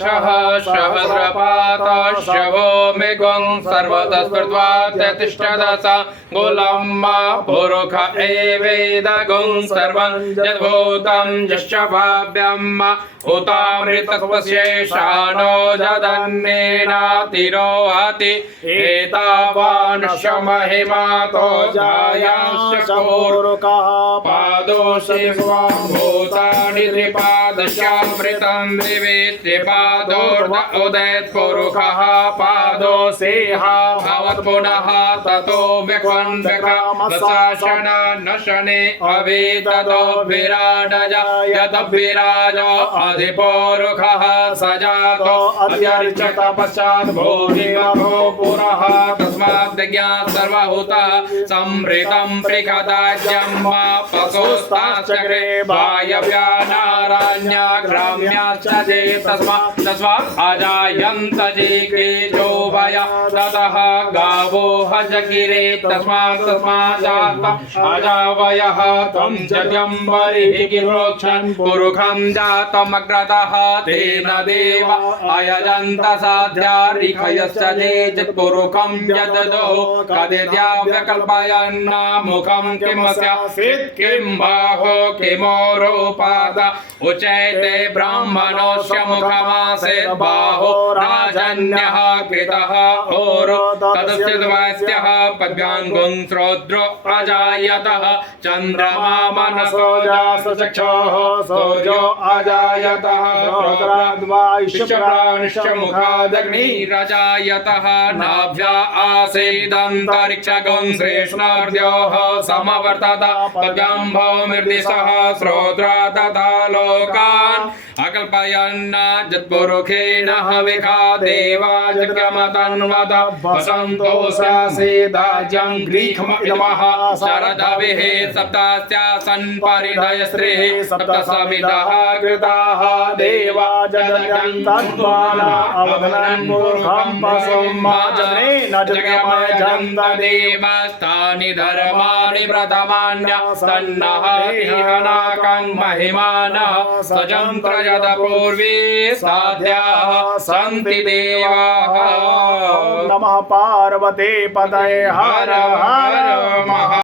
दक्षः सहस्रपातः शवो मृगं सर्वतस्कृत्वा तिष्ठदश गुलम् पुरुष एवेदगुं सर्वं यद्भूतं यश्च भाव्यम् उतामृतस्वशेषाणो जदन्नेनातिरोहति एतावानश्च महिमातो जायांश्च पूरुकः पादोषे भूतानि त्रिपादशामृतं दिवि त्रिपादोर्ध उदयत्पुरुषः पादोषेह भवत् पुनः ततो विखण्डकमशासन नशने अवेततो विराडज यद्विराजो अधिपौरुषः सजातो अत्यर्चत पश्चात् भूरिमभो पुरः तस्मात् ज्ञात् सर्वभूतः संहृतं प्रकदाज्यं पशुस्ताश्चक्रे वायव्यानारण्या ग्राम्याश्च जे तस्मात् अजायन्त जे केशो वय ततः गावो हजगिरे तस्मात् अजावयः तं जगम्बरिः गिरोक्षन् पुरुषं जातमग्रतः तेन देव अयजन्त साध्यारिखयश्च जे चित्पुरुषं यददो कदिद्याव्यकल्पयन् मुखं किमस्यासीत् किं बाहो किमोरोपाद उचैते ब्राह्मणोऽस्य मुखमासीत् बाहो राजन्यः कृतः ओरो तदस्यद्वैस्यः पद्भ्याङ्गुं श्रोत्रो अजायतः चन्द्रमा मनसो जासचक्षोः सौर्यो अजायतः श्रोत्राद्वायुष्यप्राणश्च मुखादग्निरजायतः नाभ्या आसीदन्तरिक्षगुं श्रेष्णार्द्योः समवर्तत पद्भ्याम्भो मृदिशः श्रोत्रा तथा लोकान् अकल्पयन् यत्पुरुषेण हविखा देवा जगमतन्वत वसन्तोषासीदाज्यं ग्रीष्मइदमः शरदविः सप्तास्यासन् परिधयश्रीः सप्तसमितः कृताः देवा जगन्तत्वान अवधनन् पुरुषं पशुं माजने न जगमयजन्त देवस्तानि धर्माणि प्रथमान्य सन्नः इहनाकं महिमानः सजन्त्र यद पूर्वे साध्याः सन्ति देवाः। नमः पार्वती पतये हर हर महा